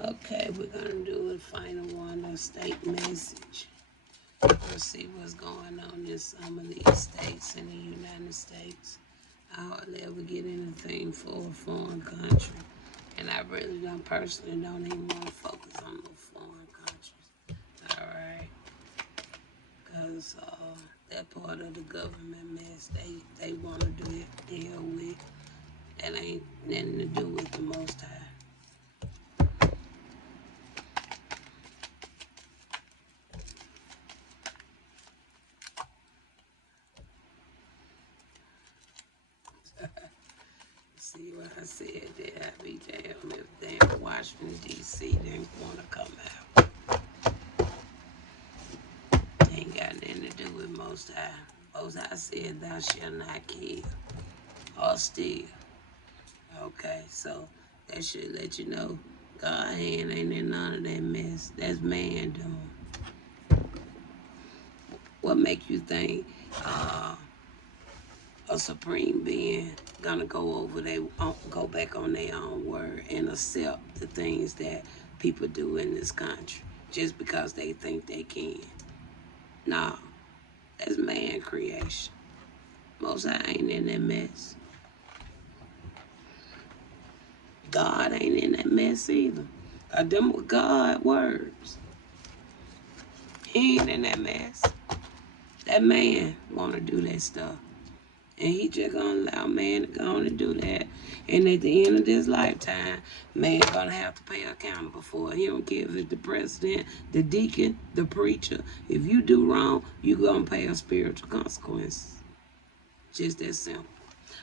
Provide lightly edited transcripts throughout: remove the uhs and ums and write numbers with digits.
Okay, we're gonna do a final one, a state message. We'll see what's going on in some of these states in the United States. I hardly ever get anything for a foreign country. And I really don't personally don't even want to focus on the foreign countries. All right. Because that part of the government mess they want to deal with. That ain't nothing to do with the Most High. See what I said there? I be damn if damn Washington, D.C. didn't want to come out. Ain't got nothing to do with Most High. Most High said, thou shalt not kill or steal. Okay, so that should let you know God hand ain't in none of that mess. That's man doing. What make you think a supreme being gonna go back on their own word and accept the things that people do in this country just because they think they can? Nah, that's man creation. Most High ain't in that mess. God ain't in that mess either. Them were God words. He ain't in that mess. That man wanna do that stuff. And he just gonna allow man to go on and do that. And at the end of this lifetime, man gonna have to pay accountable for it. He don't care if it's the president, the deacon, the preacher. If you do wrong, you gonna pay a spiritual consequence. Just that simple.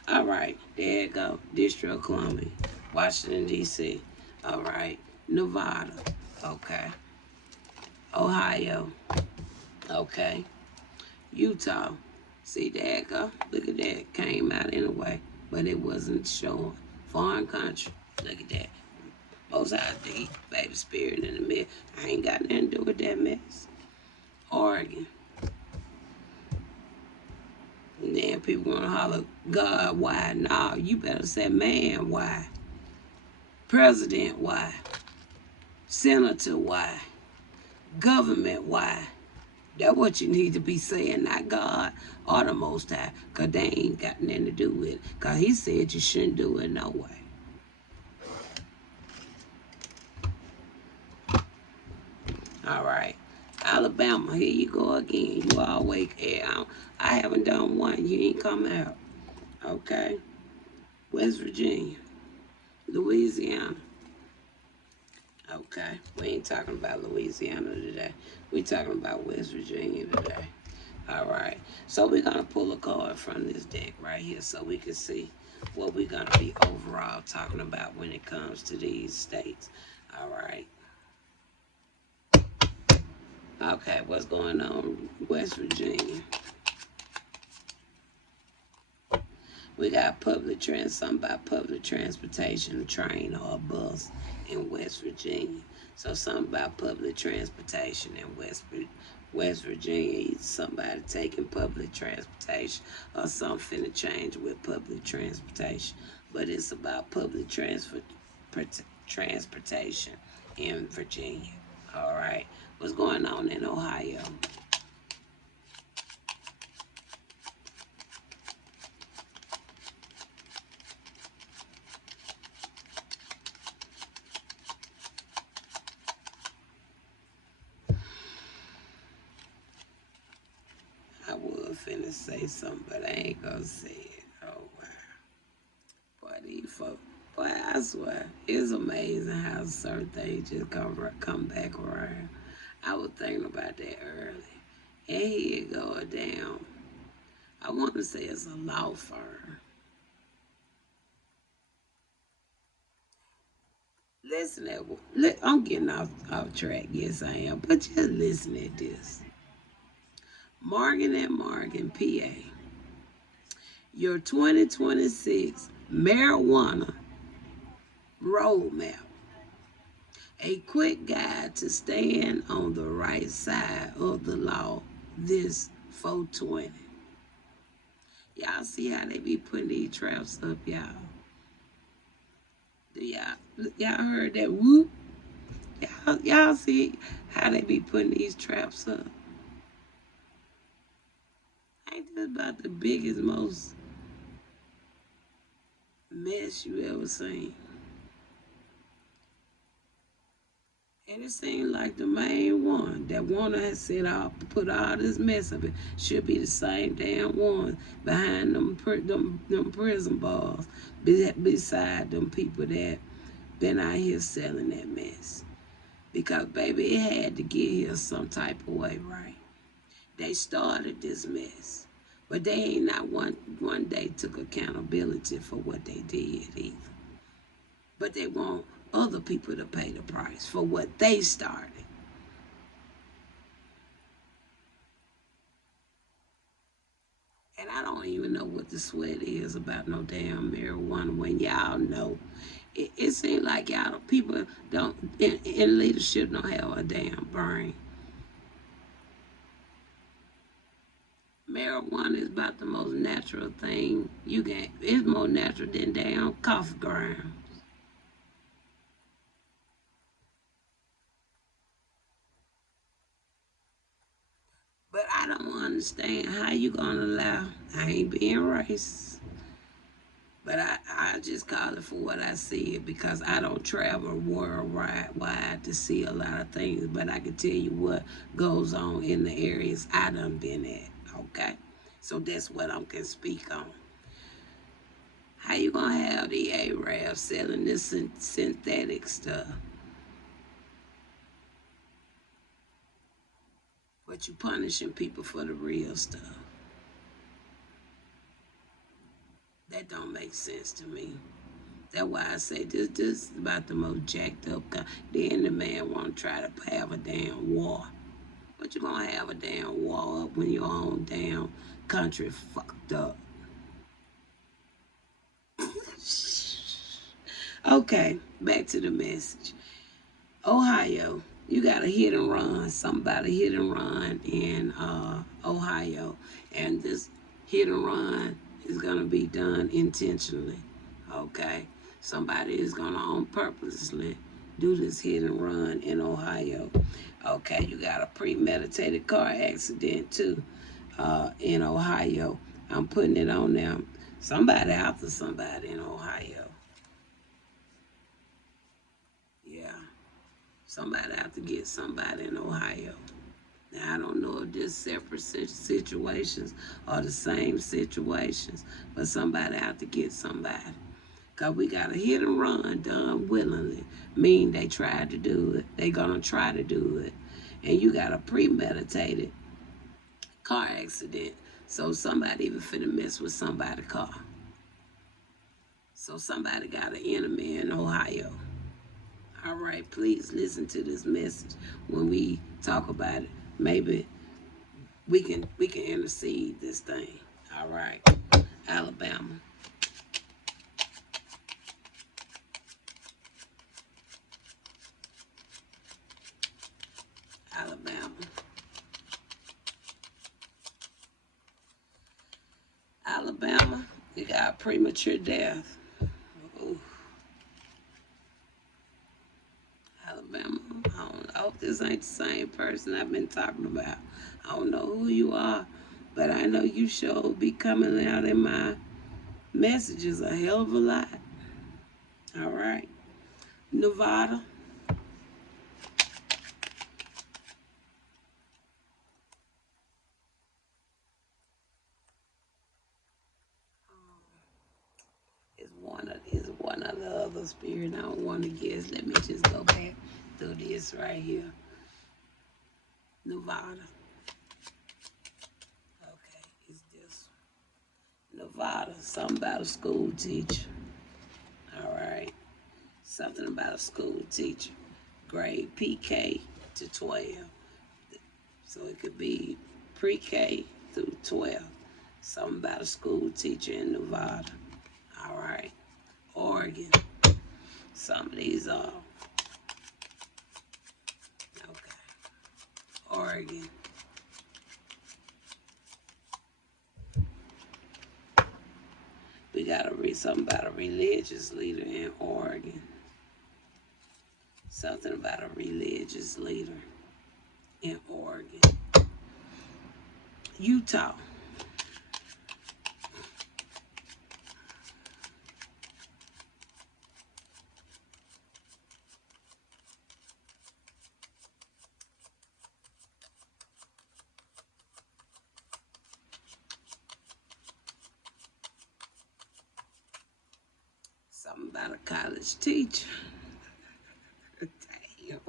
All right, there you go. District of Columbia, Washington, D.C. All right, Nevada. Okay. Ohio. Okay. Utah. See, there you go. Look at that. Came out anyway, but it wasn't showing. Foreign country. Look at that. Most High D, baby spirit in the mess. I ain't got nothing to do with that mess. Oregon. And then people want to holler, God, why? No, you better say, man, why? President, why? Senator, why? Government, why? That's what you need to be saying, not God or the Most High, because they ain't got nothing to do with it. Because he said you shouldn't do it no way. All right. Alabama, here you go again. You always, I haven't done one. You ain't come out. Okay. West Virginia. Louisiana. Okay. We ain't talking about Louisiana today. We talking about West Virginia today. All right. So we're going to pull a card from this deck right here so we can see what we're going to be overall talking about when it comes to these states. All right. Okay, what's going on West Virginia? We got something about public transportation, a train or a bus in West Virginia. So something about public transportation in West Virginia. Either somebody taking public transportation or something to change with public transportation. But it's about public transportation in Virginia. All right. What's going on in Ohio? I was finna say something, but I ain't gonna say it. Oh, wow. Boy, these folks, boy, I swear, it's amazing how certain things just come back around. I was thinking about that early. And here you go, damn. I want to say it's a law firm. Listen at I'm getting off track. Yes, I am. But just listen at this. Morgan and Morgan, PA. Your 2026 marijuana roadmap. A quick guide to staying on the right side of the law this 420. Y'all see how they be putting these traps up, y'all? Y'all heard that whoop? Y'all see how they be putting these traps up? Ain't this about the biggest, most mess you ever seen? And it seems like the main one that wanna set out put all this mess of it should be the same damn one behind them prison bars beside them people that been out here selling that mess. Because baby, it had to get here some type of way, right? They started this mess. But they ain't not one day took accountability for what they did either. But they want other people to pay the price for what they started. And I don't even know what the sweat is about no damn marijuana when y'all know. It seems like y'all people don't in leadership don't have a damn brain. Marijuana is about the most natural thing you can. It's more natural than damn coffee ground. But I don't understand how you gonna allow. I ain't being racist, but I just call it for what I see it because I don't travel worldwide to see a lot of things. But I can tell you what goes on in the areas I done been at. Okay, so that's what I can speak on. How you gonna have the Arabs selling this synthetic stuff, but you punishing people for the real stuff? That don't make sense to me. That's why I say this is about the most jacked up guy. Then the man want to try to have a damn war. But you gonna have a damn war up when your own damn country fucked up. Okay, back to the message. Ohio, you got a hit and run. Somebody hit and run in Ohio, and this hit and run is gonna be done intentionally. Okay, somebody is gonna on purposely do this hit and run in Ohio. Okay, you got a premeditated car accident too in Ohio. I'm putting it on them. Somebody after somebody in Ohio. Yeah. Somebody have to get somebody in Ohio. Now, I don't know if this separate situations or the same situations, but somebody have to get somebody. Because we got a hit and run done willingly. Mean they tried to do it. They going to try to do it. And you got a premeditated car accident. So somebody even finna mess with somebody's car. So somebody got an enemy in Ohio. All right, please listen to this message when we talk about it. Maybe we can intercede this thing. All right, Alabama, Alabama, Alabama. You got premature death. Ooh, Alabama. I hope this ain't the same person I've been talking about. I don't know who you are, but I know you sure be coming out in my messages a hell of a lot. All right, Nevada. Is one of the other spirit. I don't want to guess. Let me just go back through this right here. Nevada. Okay, it's this one. Nevada. Something about a school teacher. All right. Something about a school teacher. Grade PK to 12. So it could be pre-K through 12. Something about a school teacher in Nevada. All right. Oregon. Some of these are okay. Oregon. We gotta read something about a religious leader in Oregon. Something about a religious leader in Oregon. Utah. Something about a college teacher. Damn.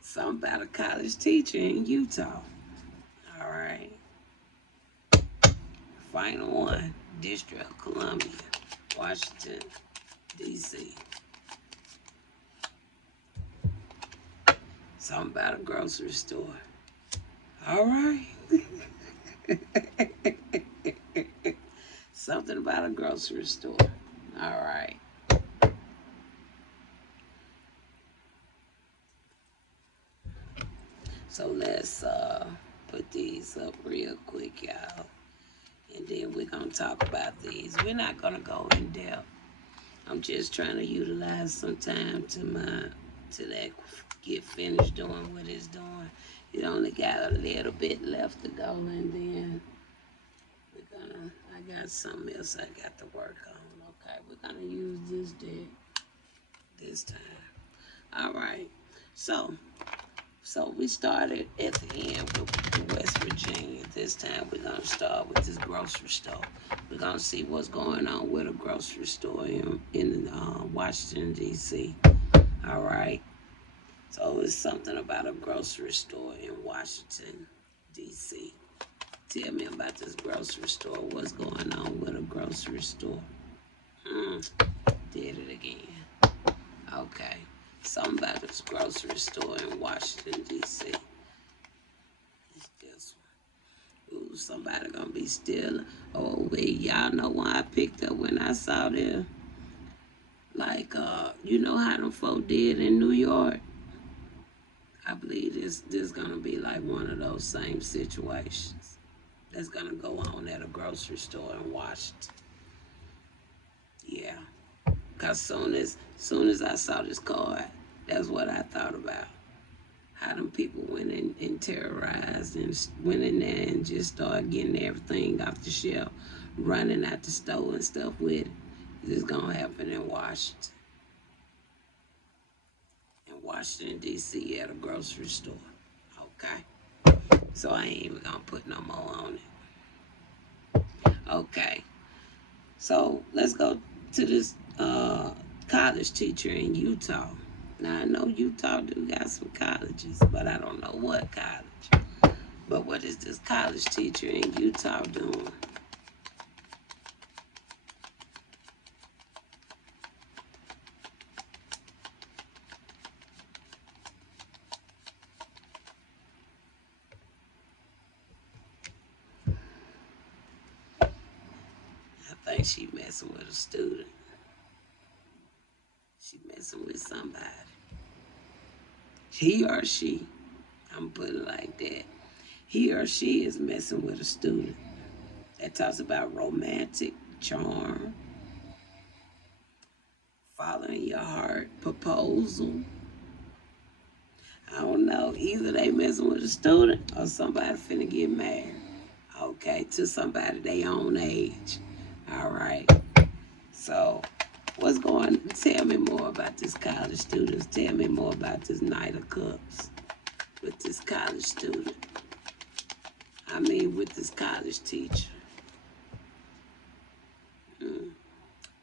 Something about a college teacher in Utah. All right. Final one. District of Columbia, Washington, D.C. Something about a grocery store. All right. Something about a grocery store. All right. So let's put these up real quick, y'all. And then we're going to talk about these. We're not going to go in depth. I'm just trying to utilize some time to that get finished doing what it's doing. It only got a little bit left to go, and then I got something else I got to work on. Okay, we're gonna use this deck this time. All right, so we started at the end with West Virginia. This time we're gonna start with this grocery store. We're gonna see what's going on with a grocery store in Washington D.C. All right. So it's something about a grocery store in Washington D.C. Tell me about this grocery store. What's going on with a grocery store? Did it again. Okay. Something about this grocery store in Washington, D.C. It's this one. Ooh, somebody gonna be stealing. Oh, wait, y'all know why I picked up when I saw them? Like, you know how them folk did in New York? I believe this gonna be like one of those same situations that's gonna go on at a grocery store in Washington. Yeah. Cause soon as I saw this card, that's what I thought about. How them people went in and terrorized and went in there and just started getting everything off the shelf, running out the store and stuff with it. This is gonna happen in Washington. In Washington D.C. at a grocery store. Okay. So I ain't even gonna put no more on it. Okay. So let's go to this college teacher in Utah. Now I know Utah do got some colleges, but I don't know what college. But what is this college teacher in Utah doing? I think she messing with a student. She messing with somebody. He or she, I'm putting it like that. He or she is messing with a student. That talks about romantic charm, following your heart, proposal. I don't know. Either they messing with a student or somebody finna get married. Okay, to somebody they own age. All right. So, what's going? Tell me more about this college students. Tell me more about this Knight of Cups with this college student. I mean, with this college teacher.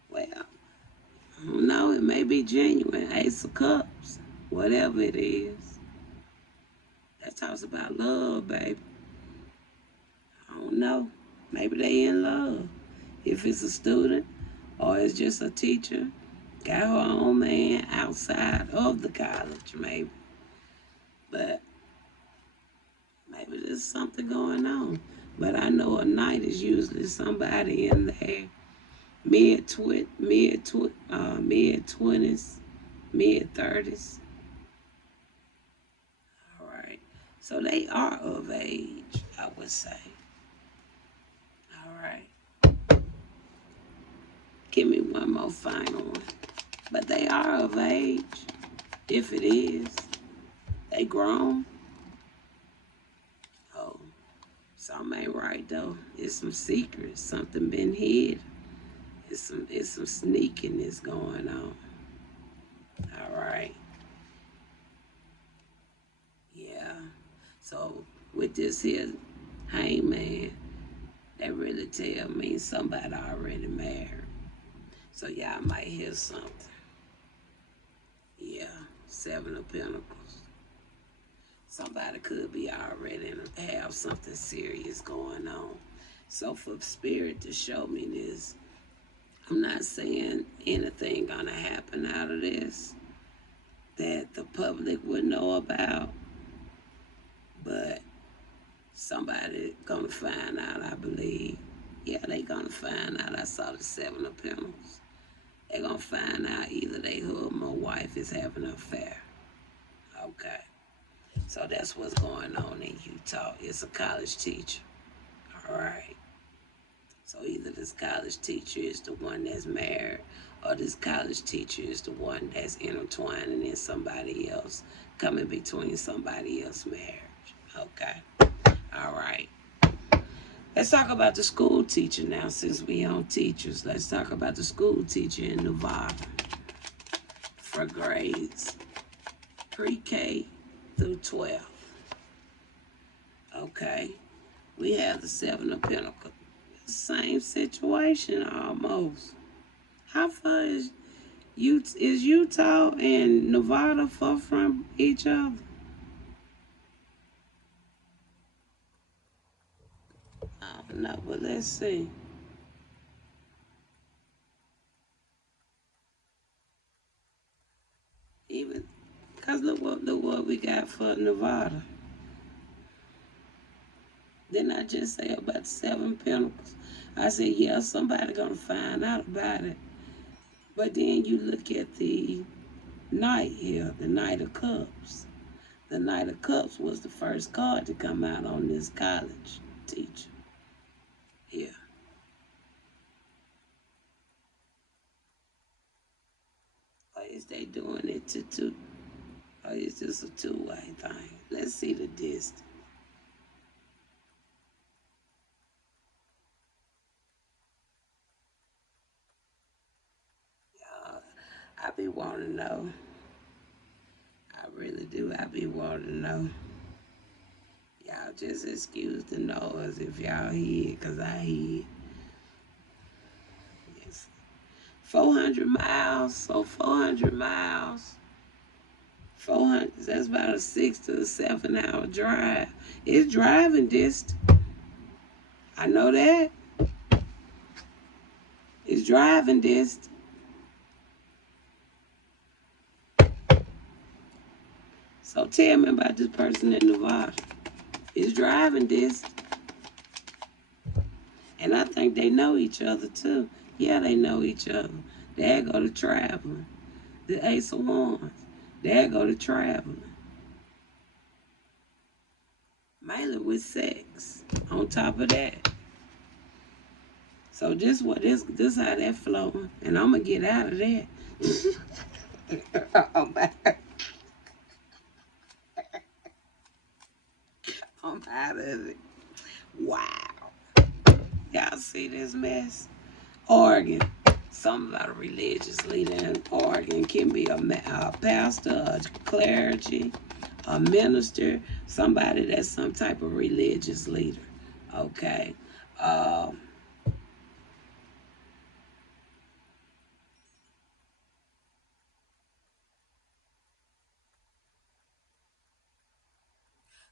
Well, I don't know. It may be genuine. Ace of Cups, whatever it is. That talks about love, baby. I don't know. Maybe they in love. If it's a student or it's just a teacher, got her own man outside of the college, maybe. But maybe there's something going on. But I know a knight is usually somebody in their mid-20s, mid-30s. All right. So they are of age, I would say. All right. Give me one more final one. But they are of age. If it is, they grown. Oh, something ain't right though. It's some secrets. Something been hid. It's some sneakiness going on. All right. Yeah. So with this here hangman, that really tell me somebody already married. So y'all might hear something. Yeah. Seven of Pentacles. Somebody could be already and have something serious going on. So for spirit to show me this, I'm not saying anything gonna happen out of this that the public would know about, but somebody gonna find out, I believe. Yeah, they gonna find out. I saw the Seven of Pentacles. They gonna find out either they husband or wife is having an affair. Okay. So that's what's going on in Utah. It's a college teacher. All right. So either this college teacher is the one that's married, or this college teacher is the one that's intertwining in somebody else, coming between somebody else's marriage. Okay. All right. Let's talk about the school teacher now, since we on teachers. Let's talk about the school teacher in Nevada for grades pre-K through 12. Okay. We have the Seven of Pentacles. Same situation almost. How far is Utah and Nevada far from each other? I don't know, but let's see. Even, cause look what we got for Nevada. Didn't I just say about the Seven Pentacles? I said, yeah, somebody gonna find out about it. But then you look at the Knight here, the Knight of Cups. The Knight of Cups was the first card to come out on this college teacher. Yeah. Or is they doing it to two? Or is this a two-way thing? Let's see the distance. I be wanting to know. I really do. I be wanting to know. Y'all just excuse the noise if y'all hear it, because I hear it. Yes. 400 miles. So 400 miles. 400, that's about a 6 to 7 hour drive. It's driving distance. I know that. It's driving distance. So tell me about this person in Nevada. It's driving distance. And I think they know each other too. Yeah, they know each other. There go to traveling. The Ace of Wands. There go to traveling. Mainly with sex. On top of that. So this how that flowing. And I'm gonna get out of that. I'm out of it. Wow. Y'all see this mess? Oregon. Something about a religious leader in Oregon can be a pastor, a clergy, a minister, somebody that's some type of religious leader. Okay. Um,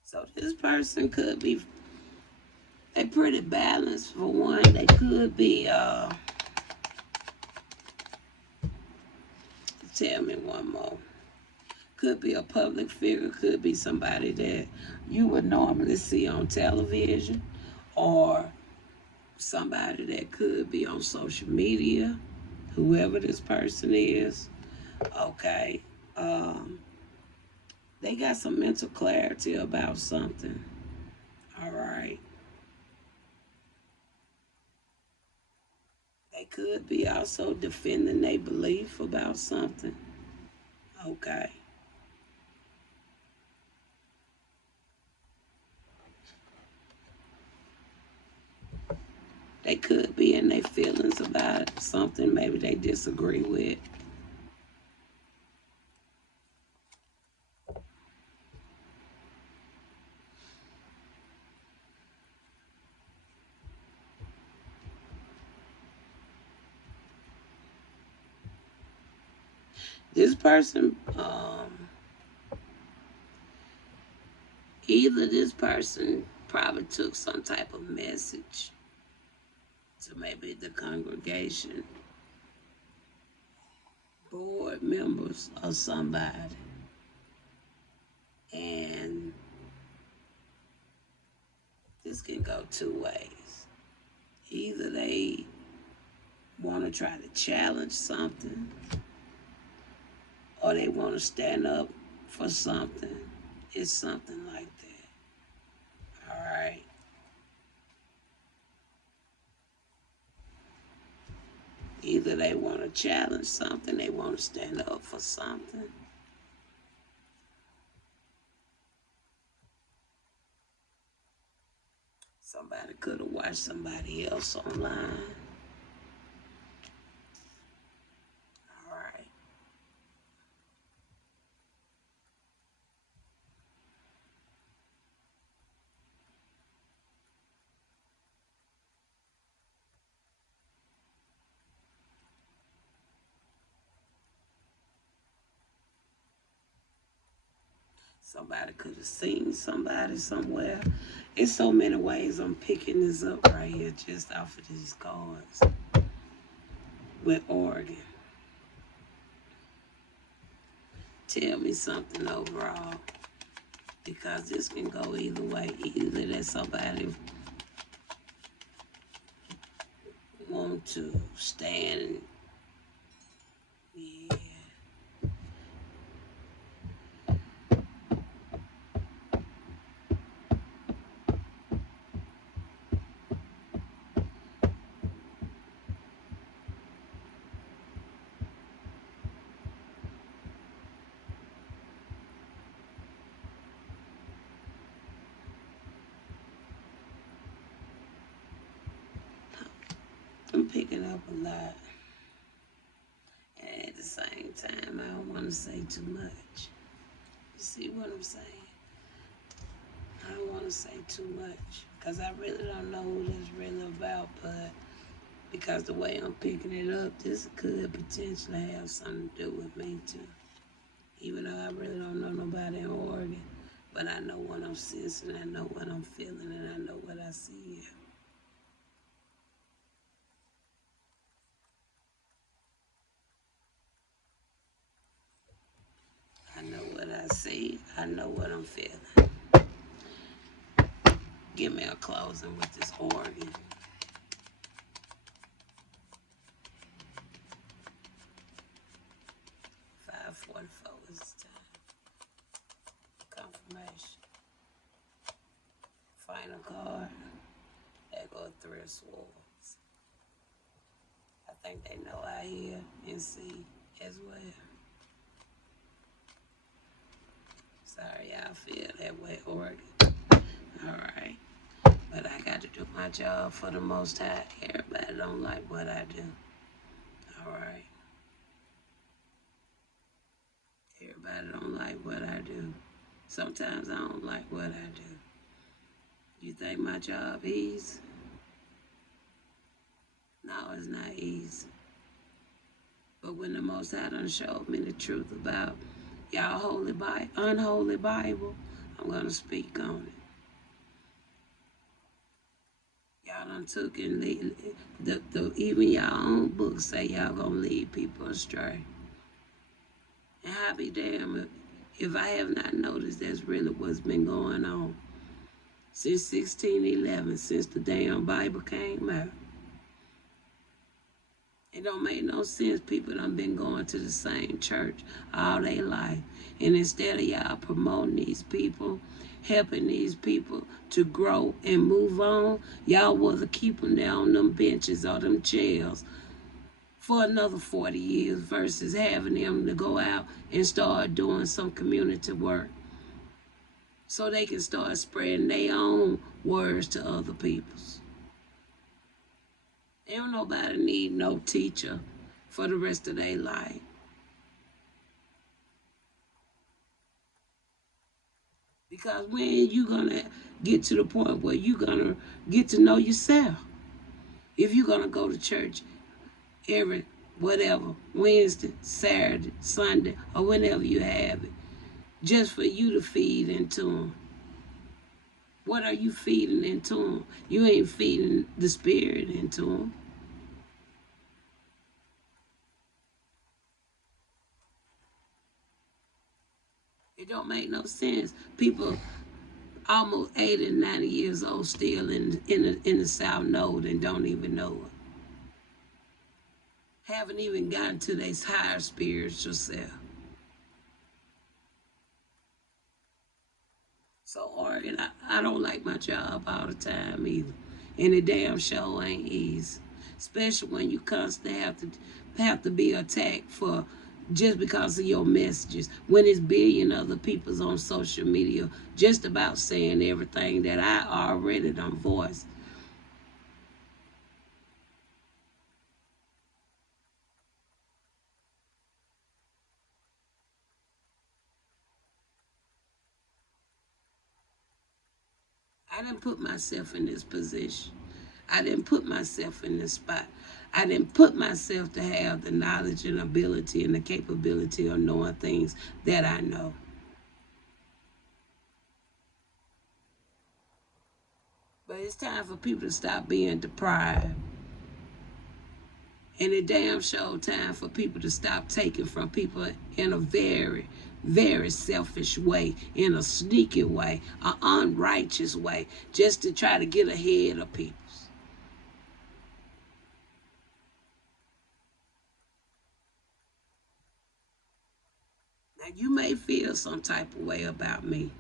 so this person could be, they pretty balanced for one. They could be, tell me one more. Could be a public figure, could be somebody that you would normally see on television, or somebody that could be on social media, whoever this person is. Okay. Um, they got some mental clarity about something. All right. They could be also defending their belief about something. Okay. They could be in their feelings about something maybe they disagree with. This person, either this person probably took some type of message to maybe the congregation, board members, or somebody. And this can go two ways. Either they want to try to challenge something, or they want to stand up for something. It's something like that. All right. Either they want to challenge something, they want to stand up for something. Somebody could have watched somebody else online. All right. Somebody could have seen somebody somewhere. It's so many ways I'm picking this up right here just off of these cards with Oregon. Tell me something overall, because this can go either way. Either that somebody want to stand, yeah. I'm picking up a lot. And at the same time, I don't want to say too much. You see what I'm saying? I don't want to say too much because I really don't know who this really about, but because the way I'm picking it up, this could potentially have something to do with me too. Even though I really don't know nobody in Oregon, but I know what I'm sensing, I know what I'm feeling, and I know what I see. I know what I see, I know what I'm feeling. Give me a closing with this Oregon. 5:44 is the time. Confirmation. Final card. There go Three of Swords. I think they know I hear and see as well. Sorry y'all feel that way, Oregon. Alright. But I got to do my job for the Most High. Everybody don't like what I do. Alright. Everybody don't like what I do. Sometimes I don't like what I do. You think my job easy? No, it's not easy. But when the Most High done showed me the truth about y'all unholy Bible, I'm going to speak on it. Y'all done took and lead, even y'all own books say y'all going to lead people astray. And I be damned if I have not noticed that's really what's been going on since 1611, since the damn Bible came out. It don't make no sense. People done been going to the same church all their life. And instead of y'all promoting these people, helping these people to grow and move on, y'all rather keep them there on them benches or them chairs for another 40 years versus having them to go out and start doing some community work so they can start spreading their own words to other peoples. Ain't nobody need no teacher for the rest of their life. Because when you gonna get to the point where you gonna get to know yourself? If you gonna go to church every whatever, Wednesday, Saturday, Sunday, or whenever you have it, just for you to feed into them. What are you feeding into them? You ain't feeding the spirit into them. It don't make no sense. People almost 80 and 90 years old still in the South Node and don't even know it. Haven't even gotten to their higher spiritual self. So, Oregon, I don't like my job all the time either. And the damn show ain't easy. Especially when you constantly have to be attacked for just because of your messages. When it's billion other people's on social media just about saying everything that I already done voiced. I didn't put myself in this position. I didn't put myself in this spot. I didn't put myself to have the knowledge and ability and the capability of knowing things that I know. But it's time for people to stop being deprived. And it damn sure time for people to stop taking from people in a very, very selfish way, in a sneaky way, an unrighteous way, just to try to get ahead of people. Now, you may feel some type of way about me,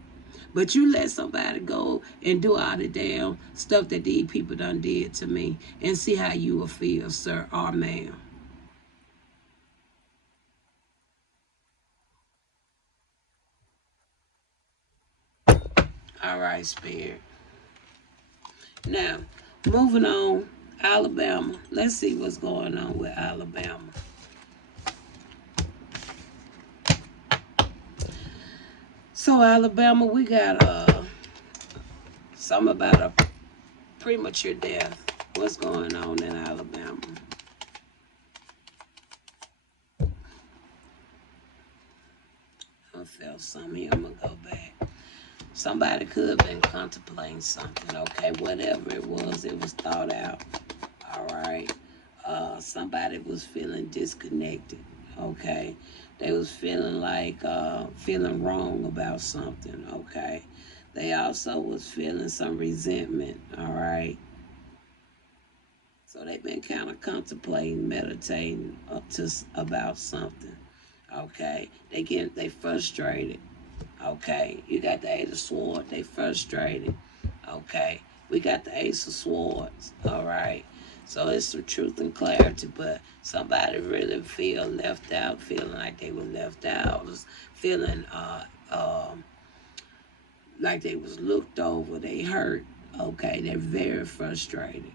but you let somebody go and do all the damn stuff that these people done did to me and see how you will feel, sir or ma'am. All right, Spirit. Now, moving on, Alabama. Let's see what's going on with Alabama. So, Alabama, we got something about a premature death. What's going on in Alabama? I felt something here. I'm going to go back. Somebody could have been contemplating something. Okay, whatever it was thought out. All right. Somebody was feeling disconnected. Okay. They was feeling like feeling wrong about something. Okay. They also was feeling some resentment. All right. So they've been kind of contemplating, meditating about something. Okay. They frustrated. Okay. You got the Eight of Swords. They frustrated. Okay. We got the Ace of Swords. All right. So it's some truth and clarity, but somebody really feel left out, feeling like they were left out, feeling like they was looked over, they hurt. Okay. They're very frustrated.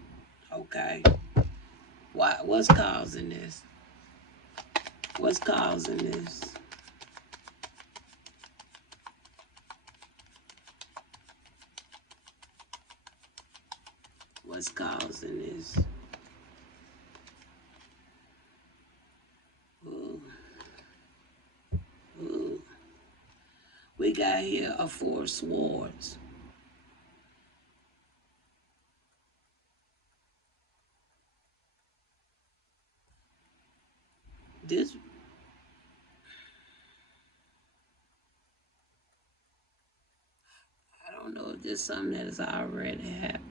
Okay. What's causing this? What's causing this? What's causing this? Ooh, ooh. We got here a Four of Swords. This, I don't know if this is something that has already happened.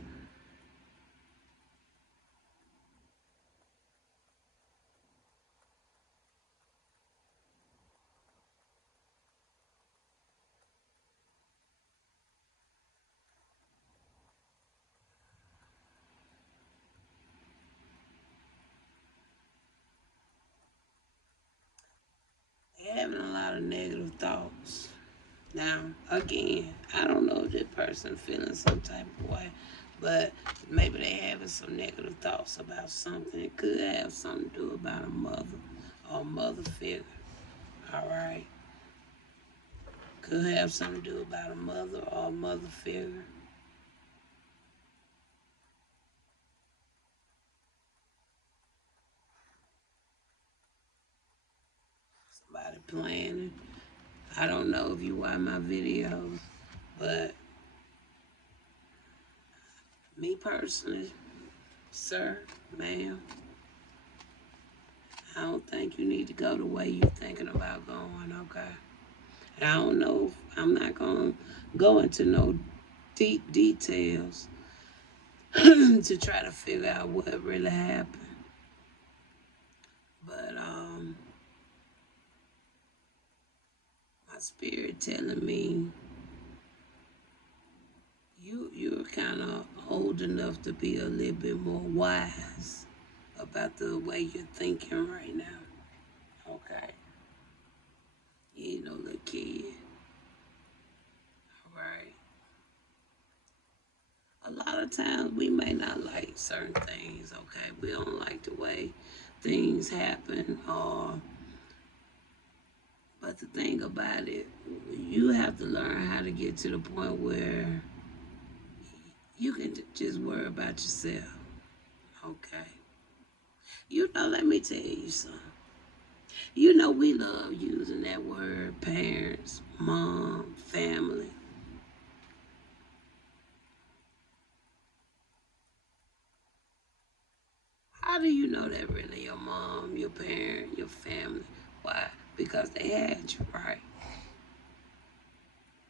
They're having a lot of negative thoughts. Now, again, I don't know if this person feeling some type of way, But maybe they having some negative thoughts about something. It could have something to do about a mother or a mother figure. All right. Could have something to do about a mother or a mother figure. Somebody planning. I don't know if you watch my videos, but me personally, sir, ma'am, I don't think you need to go the way you're thinking about going, okay? And I don't know, I'm not going to go into no deep details to try to figure out what really happened. But my spirit telling me you're kind of old enough to be a little bit more wise about the way you're thinking right now. Okay, you ain't no little kid. All right. A lot of times we may not like certain things. Okay, we don't like the way things happen, or but the thing about it, you have to learn how to get to the point where you can just worry about yourself. Okay. Let me tell you something. We love using that word parents, mom, family. How do you know that really your mom, your parent, your family? Why? Because they had you, right?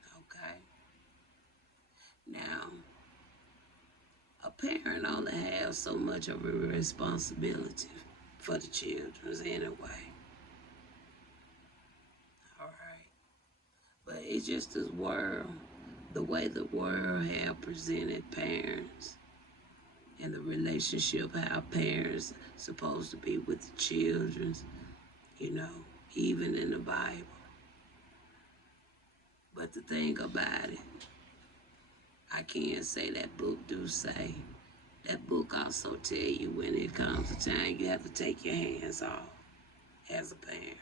Okay. Now, a parent only has so much of a responsibility for the children anyway. All right. But it's just this world, the way the world have presented parents and the relationship how parents supposed to be with the children, you know, even in the Bible. But the thing about it, I can't say that book do say. That book also tell you when it comes to time you have to take your hands off as a parent.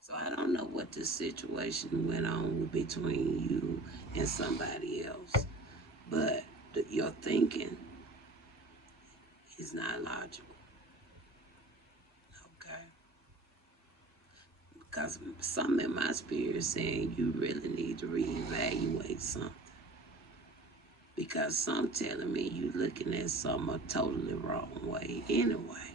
So I don't know what the situation went on between you and somebody else, but your thinking is not logical, okay? Because something in my spirit is saying you really need to reevaluate something. Because some telling me you looking at something a totally wrong way anyway.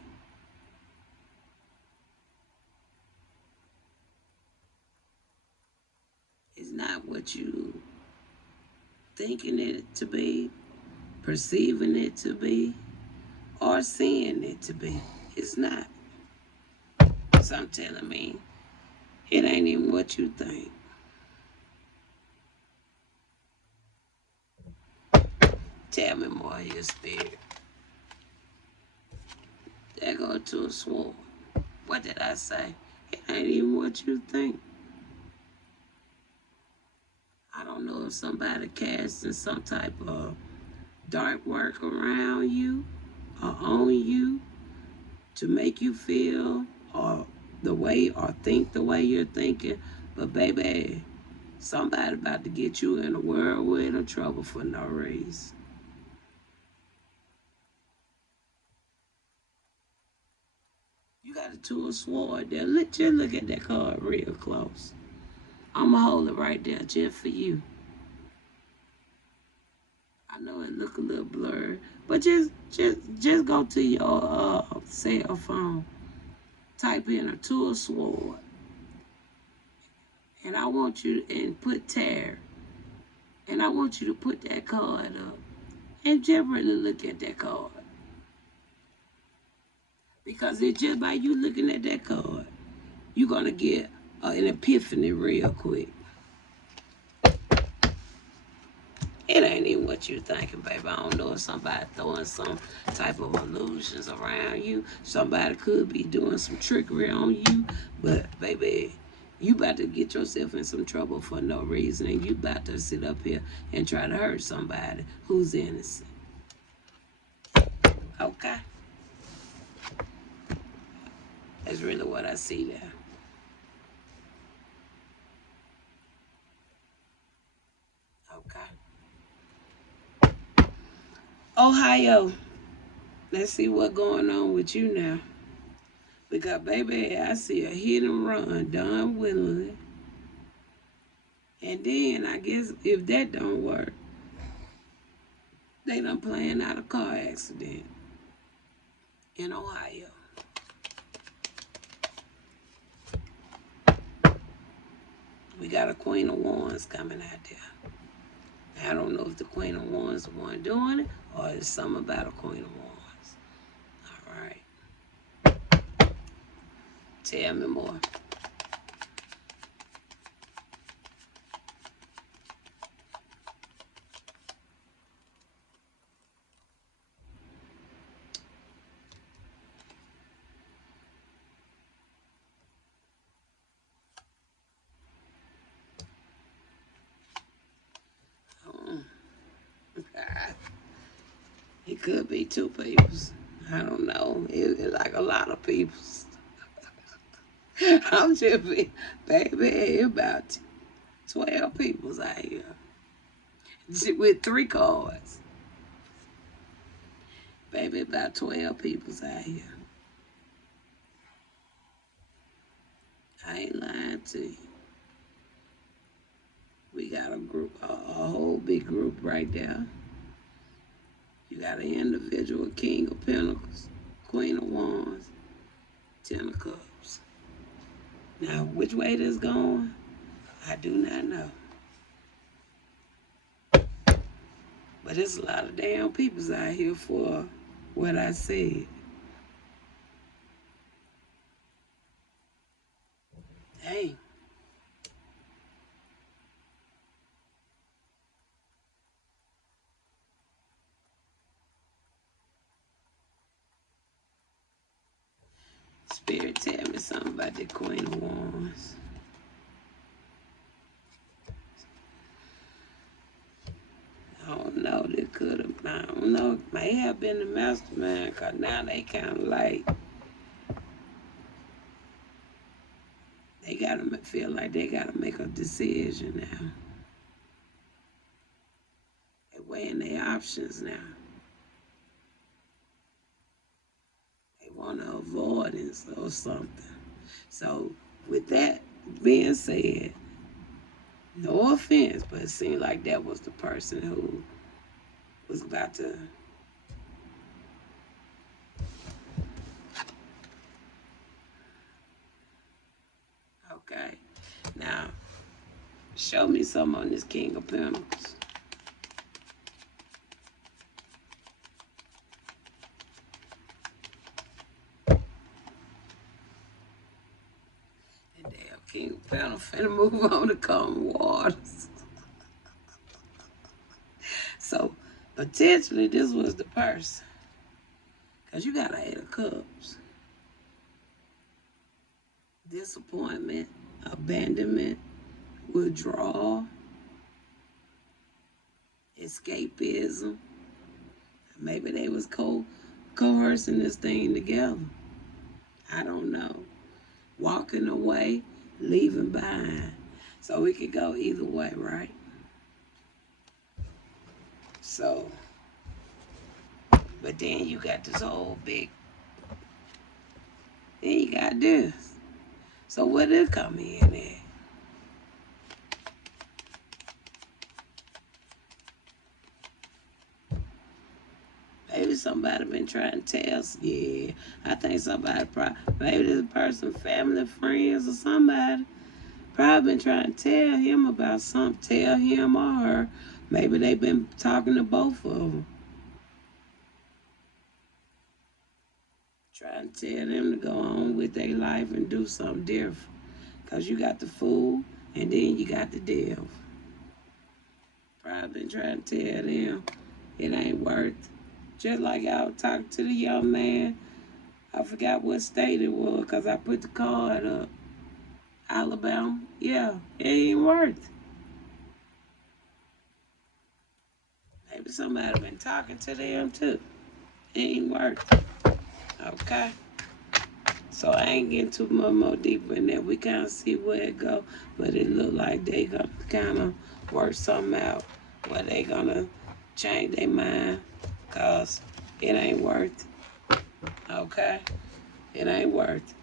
It's not what you thinking it to be, perceiving it to be, or seeing it to be. It's not. Some telling me it ain't even what you think. Tell me more of your spirit. There go to a sword. What did I say? It ain't even what you think. I don't know if somebody casting some type of dark work around you or on you to make you feel or the way or think the way you're thinking. But baby, somebody about to get you in a whirlwind of trouble for no reason. You got a two-of sword there. Just look at that card real close. I'ma hold it right there just for you. I know it look a little blurry, but just go to your cell phone, type in a two-of sword, and I want you to and put tear, and I want you to put that card up and just really look at that card. Because it's just by you looking at that card, you're going to get an epiphany real quick. It ain't even what you're thinking, baby. I don't know if somebody throwing some type of illusions around you. Somebody could be doing some trickery on you. But, baby, You about to get yourself in some trouble for no reason, and you about to sit up here and try to hurt somebody who's innocent. Okay? That's really what I see there. Okay. Ohio, let's see what's going on with you now. Because, baby, I see a hit and run done willingly. And then, I guess, if that don't work, they done planned out a car accident in Ohio. We got a Queen of Wands coming out there. I don't know if the Queen of Wands is the one doing it or it's something about a Queen of Wands. All right. Tell me more. It could be two peoples. I don't know. It's like a lot of peoples. I'm just, baby, about 12 peoples out here with 3 cards. Baby, about 12 peoples out here. I ain't lying to you. We got a group, a whole big group right there. You got an individual King of Pentacles, Queen of Wands, 10 of Cups. Now, which way this going, I do not know. But there's a lot of damn peoples out here for what I said. Hey. Spirit, tell me something about the Queen of Wands. I don't know. They could have. I don't know. May have been the mastermind, because now they kind of like. They got to feel like they got to make a decision now. They're weighing their options now. They want to avoidance or something. So, with that being said, no offense, but it seemed like that was the person who was about to. Okay. Now, show me something on this King of Pentacles. And damn King of Pentacles finna move on to calm waters. So, potentially, this was the person. Because you got an 8 of Cups. Disappointment, abandonment, withdrawal, escapism. Maybe they was coercing this thing together. I don't know. Walking away, leaving behind. So we could go either way, right? So, but then you got this whole big, then you got this. So where did it come in at? Maybe somebody been trying to tell us, yeah. I think somebody maybe this person, family, friends, or somebody probably been trying to tell him about something, tell him or her. Maybe they've been talking to both of them. Trying to tell them to go on with their life and do something different. Because you got the fool and then you got the devil. Probably been trying to tell them it ain't worth it. Just like I was talking to the young man. I forgot what state it was because I put the card up. Alabama. Yeah, it ain't worth. Maybe somebody been talking to them too. It ain't worth. Okay. So I ain't getting too much more deeper in there. We kind of see where it go, but it look like they gonna kind of work something out where they gonna change their mind, cause it ain't worth. Okay, it ain't worth.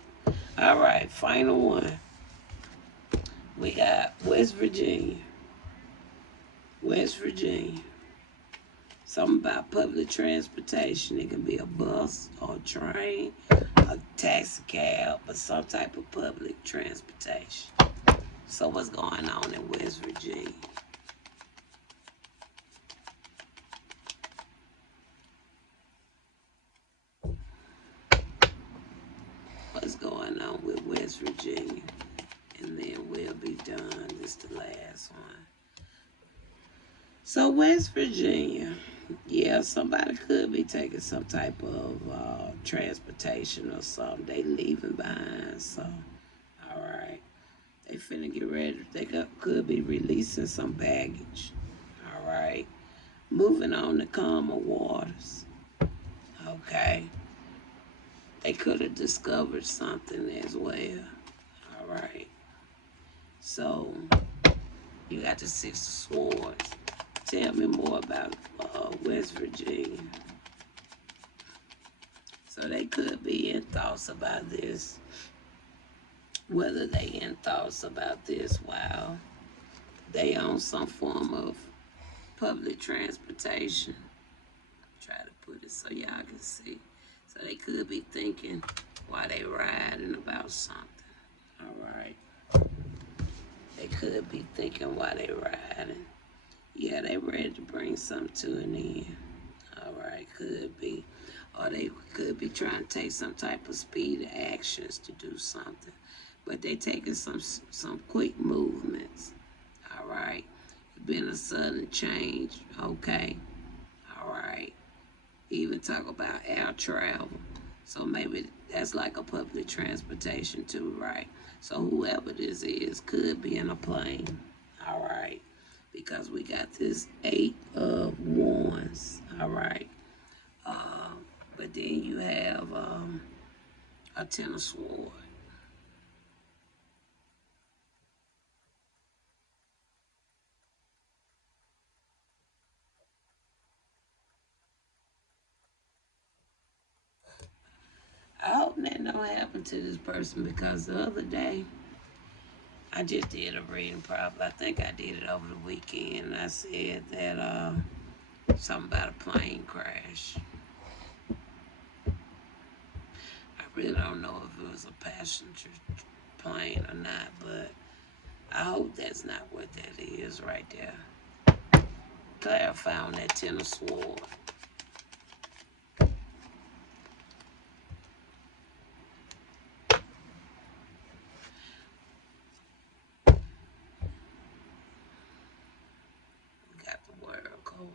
All right, final one. We got West Virginia. West Virginia. Something about public transportation. It can be a bus or a train, a taxi cab, or some type of public transportation. So what's going on in West Virginia? What's going on with West Virginia? And then we'll be done. This is the last one. So West Virginia, yeah, somebody could be taking some type of transportation or something. They leaving behind, so all right. They finna get ready. They could be releasing some baggage. All right. Moving on to calmer waters. Okay. They could have discovered something as well. All right. So you got the Six of Swords. Tell me more about West Virginia. So they could be in thoughts about this. Whether they in thoughts about this while they on some form of public transportation. Try to put it so y'all can see. So they could be thinking while they riding about something. All right. They could be thinking while they riding. Yeah, they ready to bring something to an end. All right, could be. Or they could be trying to take some type of speed actions to do something. But they taking some quick movements. All right. It's been a sudden change. Okay. All right. Even talk about air travel. So maybe that's like a public transportation too, right? So whoever this is could be in a plane. All right. Because we got this 8 of Wands. All right. But then you have a Ten of Swords. I hope that don't happen to this person because the other day I just did a reading probably. I think I did it over the weekend. I said that something about a plane crash. I really don't know if it was a passenger plane or not, but I hope that's not what that is right there. Clarify on that Ten of Swords. We got the World card,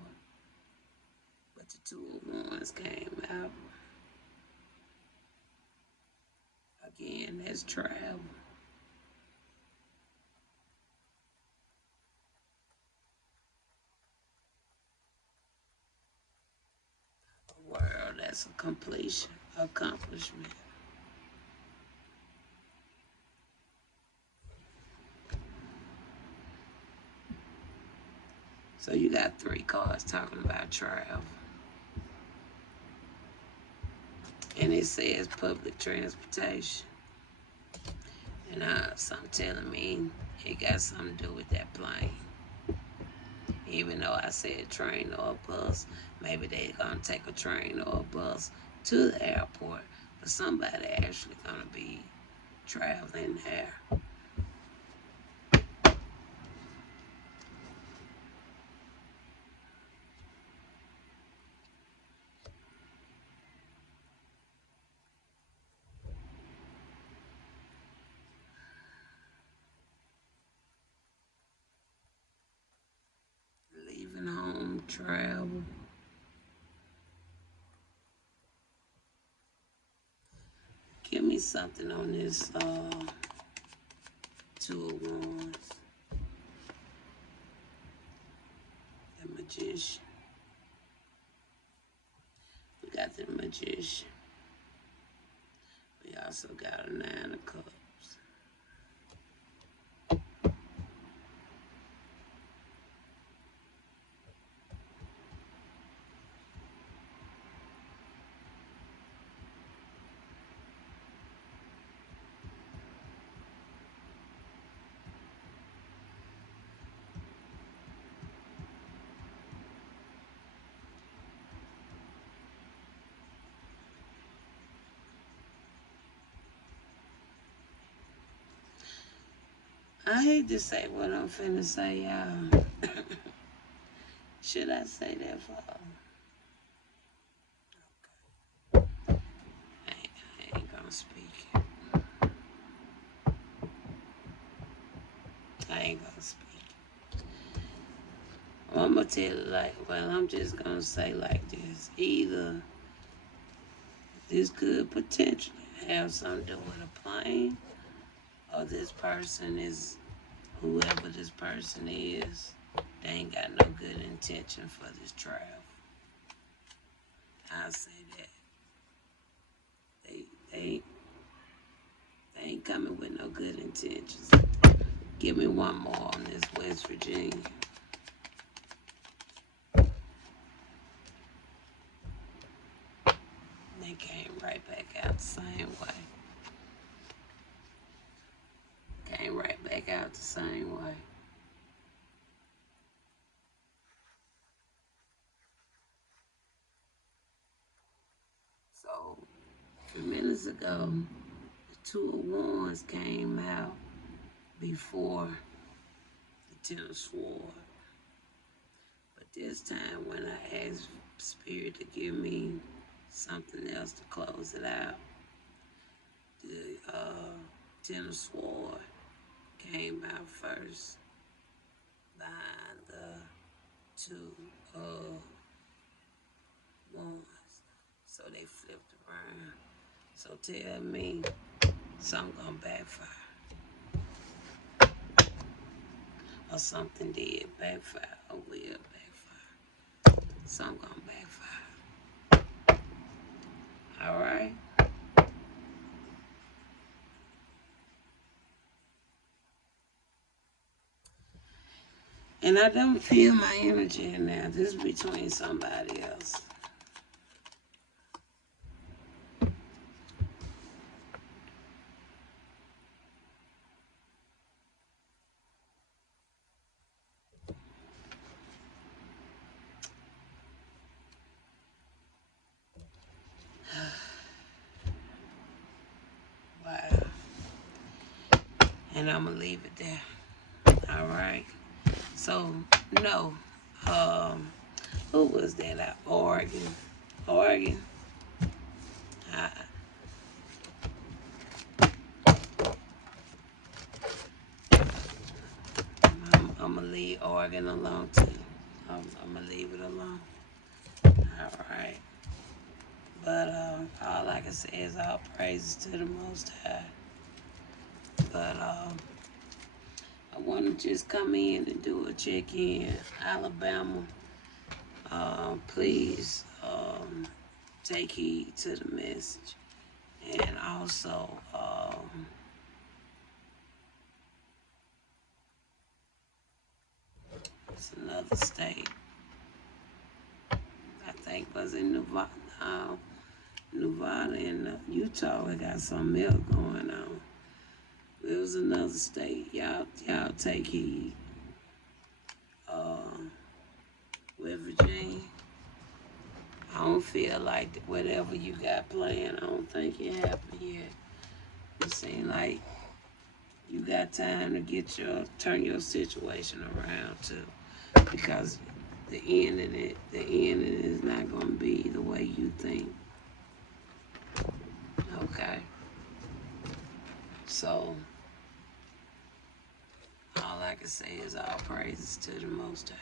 but the Two of Wands came out. Again, that's travel. The World, that's a completion, accomplishment. So you got 3 cards talking about travel. And it says public transportation. And something telling me it got something to do with that plane. Even though I said train or a bus, maybe they're gonna take a train or a bus to the airport, but somebody actually gonna be traveling there. Leaving home, travel. Give me something on this Two of Wands. The Magician. We got the Magician. We also got a Nine of Cups. I hate to say what I'm finna say, y'all. Should I say that for? I ain't gonna speak it. I ain't gonna speak it. I'm gonna tell it I'm just gonna say like this. Either this could potentially have something to do with a plane, or this person is, whoever this person is, they ain't got no good intention for this travel. I'll say that. They ain't coming with no good intentions. Give me one more on this West Virginia. They came right back out the same way. Came right back out the same way. So, a few minutes ago, the Two of Wands came out before the Ten of Swords. But this time, when I asked Spirit to give me something else to close it out, the Ten of Swords came out first behind the Two of Wands. So they flipped around. So tell me something gonna backfire. Or something did backfire or will backfire. Something gonna backfire. Alright? And I don't feel my energy in there. This is between somebody else. Wow. And I'm gonna leave it there. Alright? So, no. Who was that? Oregon. Oregon. I'm gonna leave Oregon alone too. I'm gonna leave it alone. Alright. But all I can say is all praises to the Most High. But I want to just come in and do a check-in. Alabama, please take heed to the message. And also, it's another state. I think was in Nevada. Nevada and Utah, we got something else going on. It was another state. Y'all take heed. With Virginia, I don't feel like whatever you got planned, I don't think it happened yet. It seems like you got time to turn your situation around too, because the end of it is not gonna be the way you think. Okay. So all I can say is all praises to the Most High.